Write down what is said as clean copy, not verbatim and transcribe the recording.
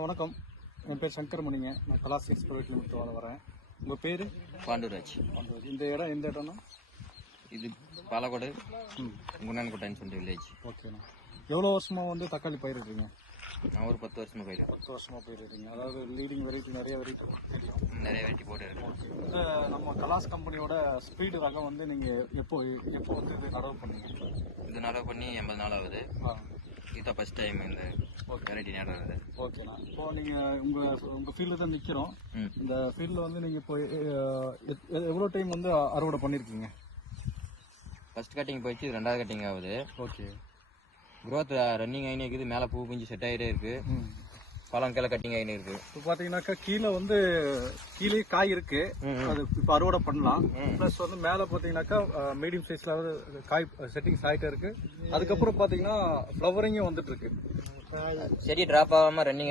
வணக்கம். என் பேர் சங்கரமணிங்க. நான் கலாஸ் எக்ஸ்ப்ளோரேட் லிமிட் வரேன். உங்கள் பேர்? பாண்டுராஜ். இந்த இடம் எந்த இடம்னா? இது பாலக்கோடு குண்ணான்கோட்டைன்னு சொல்லிட்டு வில்லேஜ். ஓகேண்ணா. எவ்வளோ வருஷமாக வந்து தக்காளி பயிரிடுறீங்க? நான் ஒரு 10 வருஷமாக பயிரிடுறேன். 10 வருஷமாக பயிரிடுறீங்க. அதாவது லீடிங் வெரைட்டி நிறைய வெரைட்டி போட்டு இருக்கேன். இந்த நம்ம கலாஸ் கம்பெனியோட ஸ்பீடு ரகம் வந்து நீங்கள் எப்போ வந்து இது நடவு பண்ணீங்க? இது நடவு பண்ணி 80 நாள் ஆகுது. இதுதான் ஃபர்ஸ்ட் டைம் இந்த வெரைட்டி நடுறது. ஓகேண்ணா. இப்போ நீங்கள் உங்கள் ஃபீல்டில் தான் நிற்கிறோம். இந்த ஃபீல்டில் வந்து நீங்கள் இப்போ எவ்வளோ டைம் வந்து அறுவடை பண்ணியிருக்கீங்க? ஃபர்ஸ்ட் கட்டிங் போயிடுச்சு, இது 2வது கட்டிங் ஆகுது. ஓகே. க்ரோத் ரன்னிங் ஆகினே இருக்குது. மேலே பூ பிஞ்சு செட் ஆகிட்டே இருக்கு. பழம் கீழே கட்டிங் ஆகினே இருக்கு. இப்போ பார்த்தீங்கன்னாக்கா கீழே காய் இருக்கு. அது இப்போ அறுவடை பண்ணலாம். ப்ளஸ் வந்து மேலே பார்த்தீங்கன்னாக்கா மீடியம் சைஸ்ல காய் செட்டிங்ஸ் ஆகிட்டே இருக்கு. அதுக்கப்புறம் பார்த்தீங்கன்னா ஃப்ளவரிங்கும் வந்துட்டு இருக்கு. செடி டிராப் ஆகாம ரன்னிங்